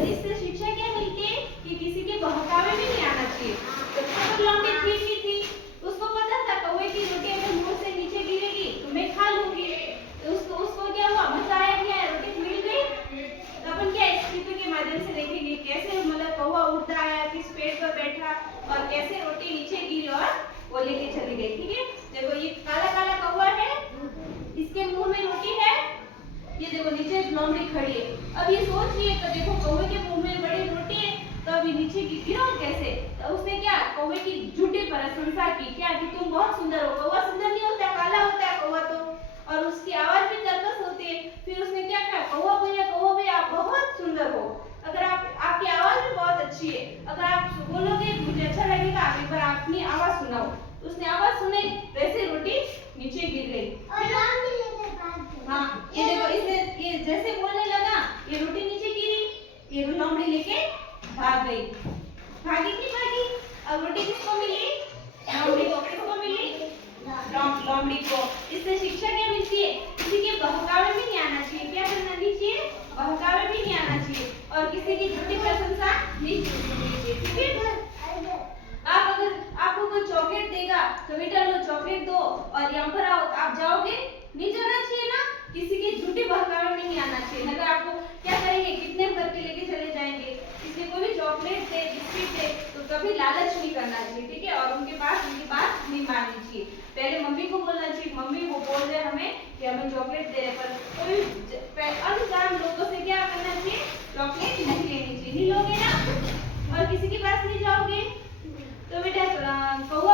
और इससे शिक्षा क्या मिलती है कि किसी के बहकावे में नहीं आना चाहिए। तो लौंडी ठीक ही थी, उसको पता था कौवे की रोटी अगर मुंह से नीचे गिरेगी तो मैं खा लूंगी। तो उसको क्या हुआ, मजा आया, क्या रोटी मिल गई। तो अपन क्या इस चित्र के माध्यम से देखेंगे कैसे मतलब कौवा उड़ता आया, किस पेड़ पर बैठा और कैसे रोटी नीचे गिरी और वो लेके चली गई। ठीक है, देखो ये काला काला कौवा है, इसके मुंह में रोटी है, ये देखो नीचे लोमड़ी खड़ी है। अब ये सोच रही है तो देखो कौवे के मुंह में बड़ी रोटी है, तो अभी नीचे गिराऊं कैसे। तो उसने क्या कौवे की झूठी प्रशंसा की, क्या कि तुम बहुत सुंदर हो। कौवा सुंदर नहीं होता, काला होता है कौवा तो, और उसकी आवाज भी कर्कश होती है। फिर उसने क्या कहा, कौवा भैया आप बहुत सुंदर हो, अगर आपकी आवाज भी बहुत अच्छी है, अगर आप बोलोगे मुझे अच्छा लगेगा, आप एक बार अपनी आवाज सुनाओ। उसने आवाज सुनी, वैसे रोटी नीचे गिर गई। हाँ ये देखो, इसने ये जैसे बोलने लगा ये रोटी नीचे गिरी, ये लोमड़ी लेके भाग गई। भागी नहीं भागी, अब रोटी किसको मिली, लोमड़ी को। किसको मिली, लोमड़ी को। इससे शिक्षा क्या मिलती है, किसी के बहकावे में नहीं आना चाहिए। क्या करना नहीं चाहिए, बहकावे में नहीं आना चाहिए, और किसी की झूठी प्रशंसा नहीं चाहिए। ठीक है, आप अगर आपको कोई चॉकलेट देगा तो बेटा लो चॉकलेट दो और यहाँ पर आओ, आप जाओगे, नहीं जाना चाहिए ना, किसी के झूठे बहकावे में नहीं आना चाहिए। अगर आपको क्या करेंगे, कितने करके लेके चले जाएंगे, किसी कोई भी चॉकलेट दे, बिस्किट दे, तो कभी लालच नहीं करना चाहिए। ठीक है, और उनकी बात नहीं माननी चाहिए। पहले मम्मी को बोलना चाहिए, मम्मी वो बोल रहे हमें कि हमें चॉकलेट दे रहे, पर कोई अनजान लोगों से क्या करना चाहिए, चॉकलेट नहीं लेनी चाहिए। नहीं लोगे ना और किसी के पास नहीं जाओगे तो बेटा कौवा